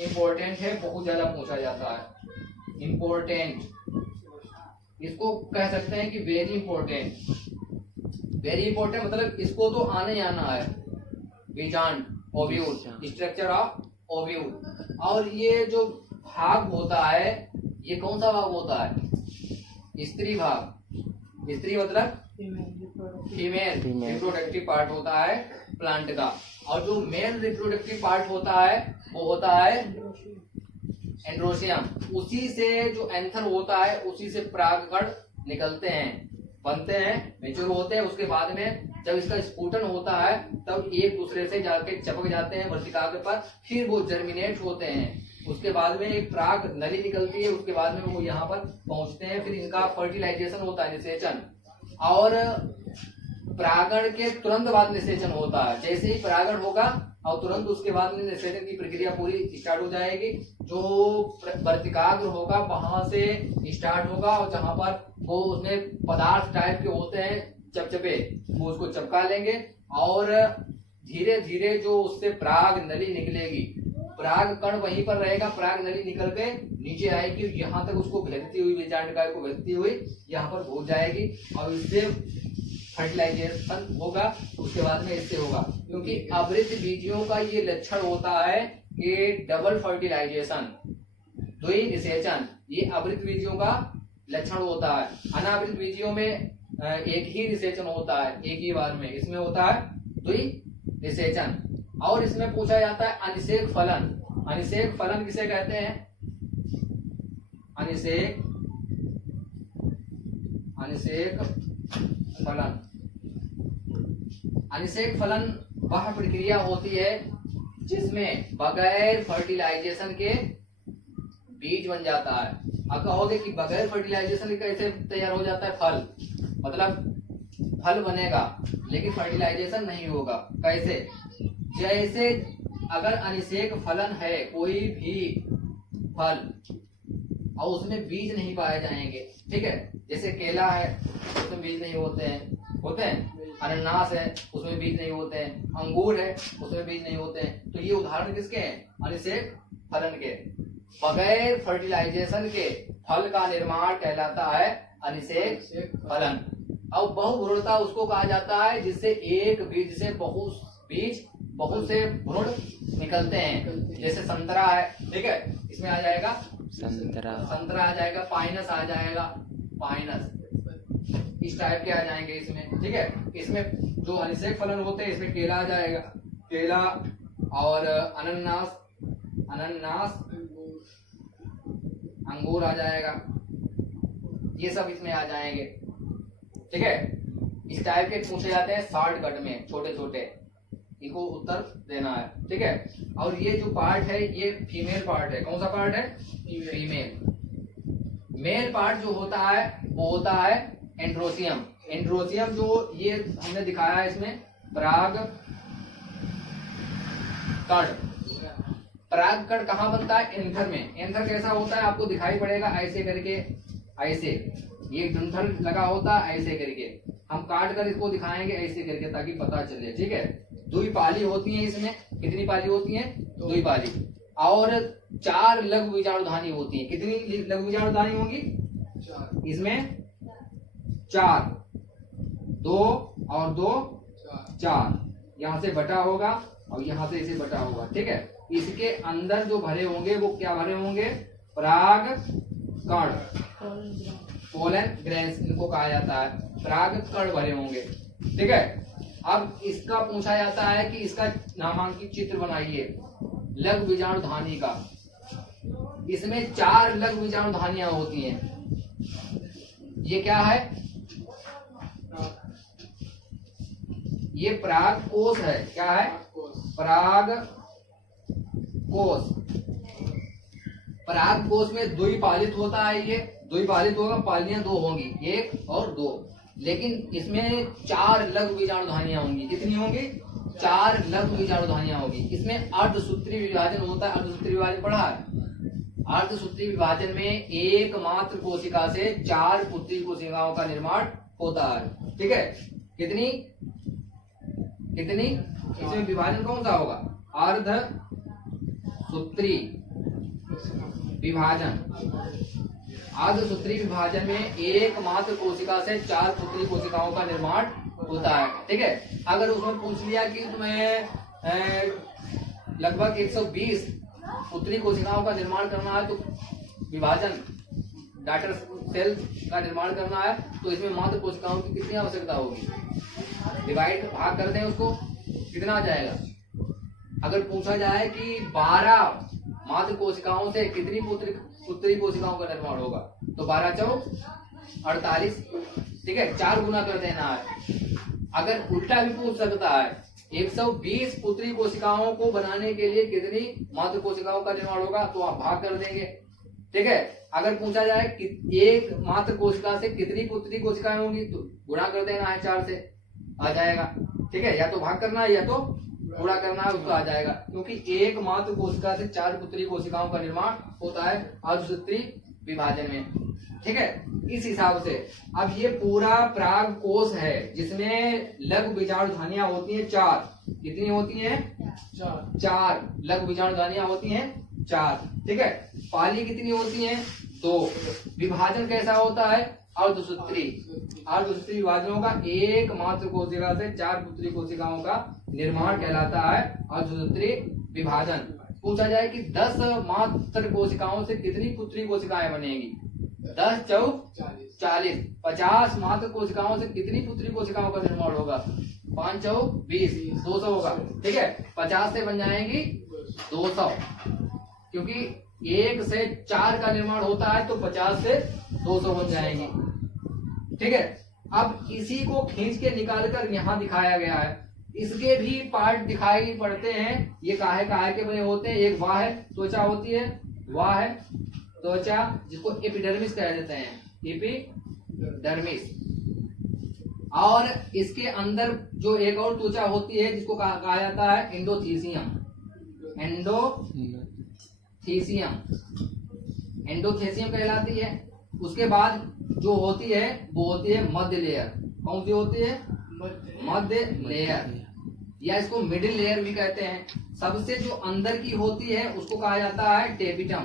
Important है, बहुत ज्यादा पूछा जाता है। इम्पोर्टेंट, इसको कह सकते हैं कि वेरी इंपॉर्टेंट। वेरी इंपॉर्टेंट मतलब इसको तो आना ही आना है। बीजांड, ओव्यूल, स्ट्रक्चर ऑफ ओव्यूल। और ये जो भाग होता है, ये कौन सा भाग होता है? स्त्री भाग। स्त्री मतलब फीमेल रिप्रोडक्टिव पार्ट होता है प्लांट का। और जो मेल रिप्रोडक्टिव पार्ट होता है वो होता है एंड्रोसियम। उसी से जो एंथर होता है, उसी से परागकण निकलते हैं, बनते हैं, मेच्योर होते हैं। उसके बाद में जब इसका स्फुटन होता है तब एक दूसरे से जाके चिपक जाते हैं वर्तिकाग्र पर, फिर वो जर्मिनेट होते हैं। उसके बाद में एक पराग नली निकलती है, उसके बाद में वो यहाँ पर पहुंचते हैं, फिर इनका फर्टिलाइजेशन होता है, निषेचन। और परागण के तुरंत बाद निषेचन होता है। जैसे ही परागण होगा और तुरंत उसके बाद में निषेचन की प्रक्रिया पूरी स्टार्ट हो जाएगी। जो वर्तिकाग्र होगा वहां से स्टार्ट होगा, और जहां पर वो उसमें पदार्थ टाइप के होते हैं चपचपे, वो उसको चपका लेंगे और धीरे धीरे जो उससे पराग नली निकलेगी, पराग कण वहीं पर रहेगा, पराग नली निकल के नीचे आएगी, यहाँ तक उसको भेजती हुई, बीजांडकाय को भेजती हुई यहाँ पर पहुंच जाएगी और इससे फर्टिलाइजेशन होगा। उसके बाद में इससे होगा, क्योंकि आवृत बीजियों का ये लक्षण होता है कि डबल फर्टिलाइजेशन, द्वि निषेचन, ये आवृत बीजियों का लक्षण होता है। अनावृत बीजियों में एक ही निषेचन होता है, एक ही बार में। इसमें होता है द्वि निषेचन। और इसमें पूछा जाता है अनिषेक फलन। अनिषेक फलन किसे कहते हैं? अनिषेक फलन। अनिषेक फलन वह प्रक्रिया होती है जिसमें बगैर फर्टिलाइजेशन के बीज बन जाता है। अब कहोगे कि बगैर फर्टिलाइजेशन के कैसे तैयार हो जाता है फल? मतलब फल बनेगा लेकिन फर्टिलाइजेशन नहीं होगा। कैसे? जैसे अगर अनिषेक फलन है कोई भी फल और उसमें बीज नहीं पाए जाएंगे, ठीक है, जैसे केला है उसमें बीज नहीं होते हैं, अनानास है उसमें बीज नहीं होते हैं, अंगूर है उसमें बीज नहीं होते हैं, तो ये उदाहरण किसके हैं? अनिषेक फलन के। बगैर फर्टिलाइजेशन के फल का निर्माण कहलाता है अनिषेक फलन। अब बहुभ्रूणता उसको कहा जाता है जिससे एक बीज से बहुत से भ्रूण निकलते हैं। जैसे संतरा है, ठीक है, इसमें आ जाएगा संतरा आ जाएगा, पाइनस आ जाएगा, पाइनस इस टाइप के आ जाएंगे इसमें, ठीक है। इसमें जो अनिषेक फलन होते हैं इसमें केला आ जाएगा, केला, और अनानास, अंगूर आ जाएगा, ये सब इसमें आ जाएंगे, ठीक है। इस टाइप के पूछे जाते हैं शॉर्टकट में, छोटे छोटे, इनको उत्तर देना है, ठीक है। और ये जो पार्ट है ये फीमेल पार्ट है। कौन सा पार्ट है? फीमेल। मेल पार्ट जो होता है वो होता है एंड्रोसियम। एंड्रोसियम जो ये हमने दिखाया है इसमें पराग कण। पराग कण कहाँ बनता है? एंथर में। एंथर कैसा होता है आपको दिखाई पड़ेगा, ऐसे करके, ऐसे ये डंठल लगा होता है, ऐसे करके हम काट कर इसको दिखाएंगे ऐसे करके ताकि पता चले, ठीक है। दुई पाली होती है इसमें। कितनी पाली होती है? दुई पाली। और 4 लघु बीजाणुधानी होती है। कितनी लघु बीजाणुधानी होंगी? इसमें 4, 2 और 2 4, यहाँ से बटा होगा और यहाँ से इसे बटा होगा, ठीक है। इसके अंदर जो भरे होंगे वो क्या भरे होंगे? पराग कण, पोलन ग्रेन्स इनको कहा जाता है, पराग कण भरे होंगे, ठीक है। अब इसका पूछा जाता है कि इसका नामांकित चित्र बनाइए लघु बीजाणुधानी का। इसमें 4 लघु बीजाणुधानियां होती हैं। ये क्या है? ये पराग कोश है। क्या है? पराग कोश। पराग कोश में द्विपालित होता है। ये द्विपालित होगा, पालियां 2 होंगी, 1 और 2, लेकिन इसमें 4 लघु बीजाणुधानियां होंगी। कितनी होंगी? 4 लघु बीजाणुधानियां होंगी। इसमें अर्धसूत्री विभाजन होता है। अर्धसूत्री विभाजन पढ़ा है? अर्धसूत्री विभाजन में एकमात्र कोशिका से 4 पुत्री कोशिकाओं का निर्माण होता है, ठीक है। कितनी? इसमें विभाजन कौन सा होगा? अर्धसूत्री विभाजन। अर्धसूत्री विभाजन में एकमात्र कोशिका से 4 पुत्री कोशिकाओं का निर्माण होता है। ठीक है, अगर उसमें पूछ लिया कि तुम्हें लगभग 120 पुत्री कोशिकाओं का निर्माण करना है, तो विभाजन डॉटर सेल का निर्माण करना है, तो इसमें मात्र कोशिकाओं की कितनी आवश्यकता होगी? डिवाइड भाग कर दें उसको, कितना आ जाएगा? अगर पूछा जाए कि 12 मात्र कोशिकाओं से कितनी पुत्री कोशिकाओं का निर्माण होगा, तो 12 चौक 48। ठीक है, 4 गुना कर देना है। अगर उल्टा भी पूछ सकता है, 120 पुत्री कोशिकाओं को बनाने के लिए कितनी मात्र कोशिकाओं का निर्माण होगा, तो आप भाग कर देंगे। ठीक है, अगर पूछा जाए कि एक मात्र कोशिका से कितनी पुत्री कोशिकाएं होंगी, तो गुणा कर देना है 4 से, आ जाएगा। ठीक है, या तो भाग करना है या तो गुणा करना है, उसको आ जाएगा। क्योंकि एक मात्र कोशिका से 4 पुत्री कोशिकाओं का निर्माण होता है अर्धसूत्री विभाजन में। ठीक है, इस हिसाब से अब ये पूरा पराग कोश है जिसमें लघु बीजाणुधानियां होती हैं 4। कितनी होती हैं? 4 लघु बीजाणुधानियां होती हैं 4। ठीक है, पाली कितनी होती हैं? 2। विभाजन कैसा होता है? अर्धसूत्री। अर्धसूत्री विभाजनों का एक मात्र कोशिका से 4 पुत्री कोशिकाओं का निर्माण कहलाता है अर्धसूत्री विभाजन। पूछा जाए कि 10 मात्र कोशिकाओं से कितनी पुत्री कोशिकाएं बनेगी? 10 चौक 40। 50 मात्र कोशिकाओं से कितनी पुत्री कोशिकाओं का निर्माण होगा? 5 चौक 20, 200 होगा। ठीक है, 50 से बन जाएंगी 200, क्योंकि 1 से 4 का निर्माण होता है, तो 50 से 200 बन जाएंगी। ठीक है, अब इसी को खींच के निकाल कर यहाँ दिखाया गया है। इसके भी पार्ट दिखाई पड़ते हैं। ये काहे के बने होते हैं? एक वाह है त्वचा होती है, वाह है त्वचा, जिसको एपिडर्मिस कह देते हैं, एपिडर्मिस। और इसके अंदर जो एक और त्वचा होती है जिसको कहा जाता है एंडोथीसियम। एंडोथीसियम कहलाती है। उसके बाद जो होती है वो होती है मध्य लेयर। कौन सी होती है? मध्य लेयर, या इसको मिडिल लेयर भी कहते हैं। सबसे जो अंदर की होती है उसको कहा जाता है टेपिटम।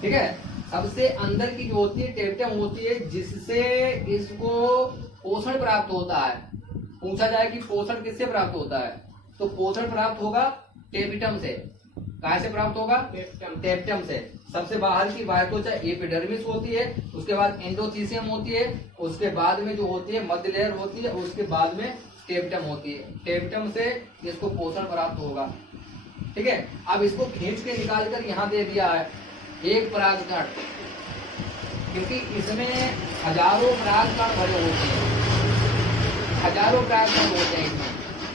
ठीक है, सबसे अंदर की जो होती है टेपिटम होती है, जिससे इसको पोषण प्राप्त होता है। पूछा जाए कि पोषण किससे प्राप्त होता है, तो पोषण प्राप्त होगा टेपिटम से। कहाँ से प्राप्त होगा? टेपिटम से। सबसे बाहर की बाह्य त्वचा एपिडर्मिस होती है, उसके बाद एंडोथीसियम होती है, उसके बाद में जो होती है मध्य लेयर होती है, उसके बाद में टेपिटम होती है। टेपिटम से इसको पोषण प्राप्त होगा। ठीक है, अब इसको खींच के निकाल कर यहाँ दे दिया है एक परागकण, क्योंकि इसमें हजारों परागकण भरे होते हैं, हजारों परागकण होते हैं इसमें,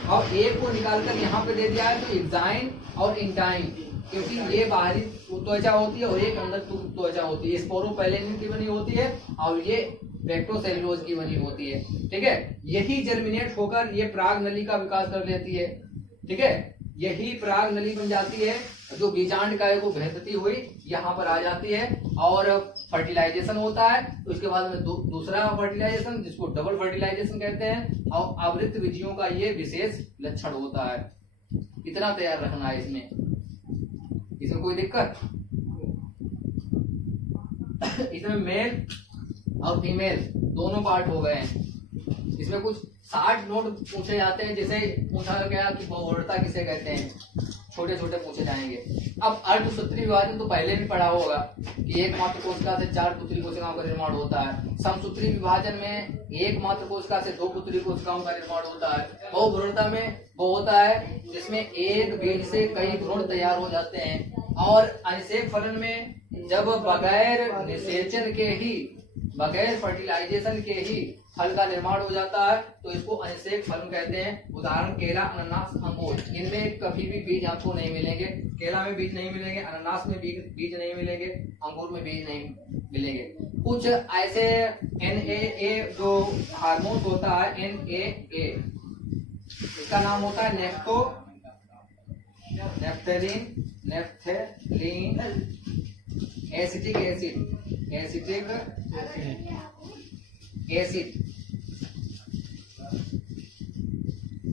और एक को निकालकर यहाँ पे दे दिया है, तो एग्जाइन और इंटाइन, क्योंकि ये बाहरी त्वचा होती है और एक अंदर त्वचा होती है। स्पोरोपेलेनिन की बनी होती है और ये वेक्टोसेलुलोज की बनी होती है। ठीक है, यही जर्मिनेट होकर ये पराग नली का विकास कर लेती है। ठीक है, यही पराग नली बन जाती है, जो बीजांडकाय को भेदती हुई यहाँ पर आ जाती है, और फर्टिलाइजेशन होता है। उसके बाद में दूसरा फर्टिलाइजेशन, जिसको डबल फर्टिलाइजेशन कहते हैं, और आवृत्त बीजियों का ये विशेष लक्षण होता है। इतना तैयार रखना है इसमें कोई दिक्कत? इसमें मेल और फीमेल दोनों पार्ट हो गए हैं। इसमें कुछ 60 नोट पूछे जाते हैं, जैसे पूछा गया कि बहुवर्णता किसे कहते हैं, छोटे छोटे पूछे जाएंगे। अब अर्धसूत्री विभाजन तो पहले भी पढ़ा होगा कि एक मात्र कोशिका से 4 पुत्री कोशिकाओं का निर्माण होता है। समसूत्री विभाजन में एक मात्र कोशिका से 2 पुत्री कोशिकाओं का निर्माण होता है। बहुभ्रूणता में वो होता है जिसमें एक बीज से कई भ्रूण तैयार हो जाते हैं। और अनिषेक फलन में जब बगैर निषेचन के ही, बगैर फर्टिलाइजेशन के ही फल का निर्माण हो जाता है, तो इसको अनिषेक फलन कहते हैं। उदाहरण केला, अनानास, अंगूर, इनमें कभी भी बीज आपको नहीं मिलेंगे। केला में बीज नहीं मिलेंगे, अनानास में बीज नहीं मिलेंगे, अंगूर में बीज नहीं मिलेंगे। कुछ ऐसे NAA जो हार्मोन होता है, NAA, इसका नाम होता है नेफ्थेलिन एसिटिक एसिड।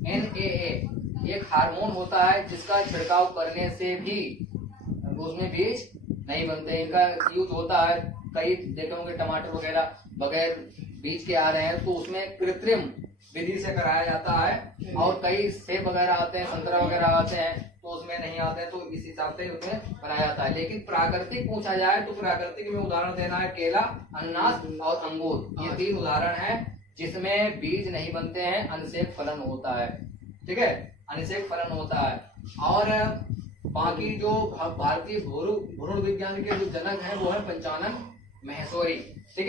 NAA एक हार्मोन होता है जिसका छिड़काव करने से भी उसमें बीज नहीं बनते। इनका यूज होता है, कई देखे होंगे टमाटर वगैरह बगैर बीज के आ रहे हैं तो उसमें कृत्रिम विधि से कराया जाता है, और कई सेब वगैरह आते हैं, संतरा वगैरह आते हैं तो उसमें नहीं आते हैं, तो इस हिसाब से उसमें बनाया जाता है। लेकिन प्राकृतिक पूछा जाए तो प्राकृतिक में उदाहरण देना है केला, अनानास और अंगूर। ये 3 उदाहरण है जिसमें बीज नहीं बनते हैं, अनिषेक फलन होता है। ठीक है, अनिषेक फलन होता है। और बाकी जो भारतीय भ्रूण विज्ञान के जो जनक हैं वो है पंचानन माहेश्वरी। ठीक है।